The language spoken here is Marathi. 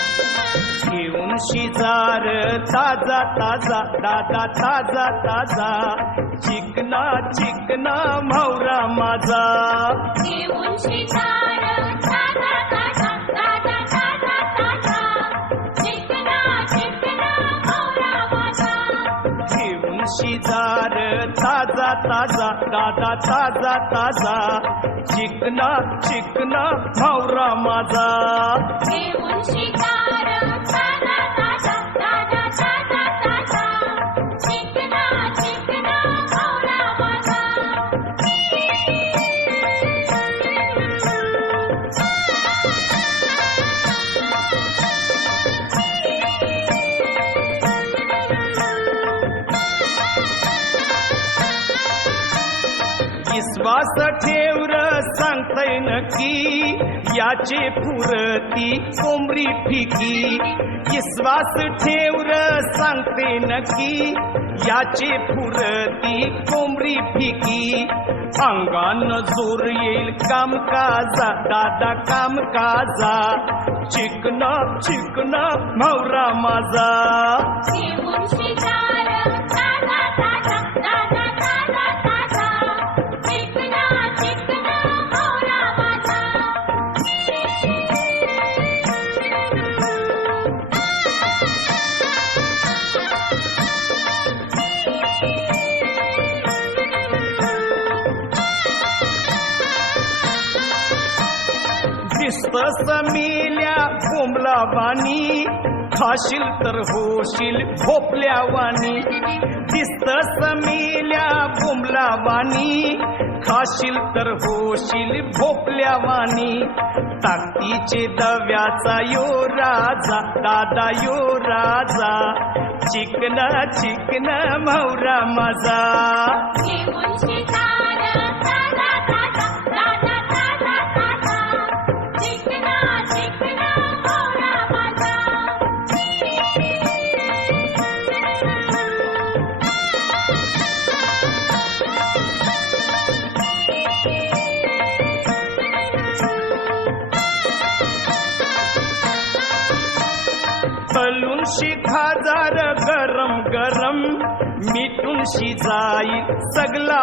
घेऊन शिजार ताजा ताजा दादा ताजा ताजा चिकना चिकना म्हावरा माझा घेऊन शिजार ताजा ताजा दादा ताजा ताजा चिकना चिकना म्हावरा माझा घेऊन शिजार ताजा ताजा दादा ताजा ताजा चिकना चिकना म्हावरा माझा घेऊन शिकार ताजा ताजा दादा ताजा ताजा चिकना चिकना म्हावरा माझा विश्वास ठेवर सांगतय नक्की याचे पुरती कोंबरी फिकी विश्वास ठेवर सांगते नक्की याचे पुरती कोंबरी फिकी अंगान जोर येईल कामकाजा दादा कामकाजा चिकना चिकना म्हावरा माझा घेऊन शिकार ताजा ताजा दादा ताजा ताजा चिकना चिकना म्हावरा माझा दिसतस मेल्या कोंबलावानी खाशील तर होशील भोपल्यावानी दिसतस मेल्या कोंबलावानी खाशील तर होशील भोपल्यावानी ताकदीचे दव्याचा यो राजा दादा यो राजा चिकना चिकना म्हावरा माझा घेऊन शिकार ताजा ताजा दादा ताजा ताजा चिकना चिकना म्हावरा माझा तलून शिखाजार गरम गरम मिटून शिजाई सगला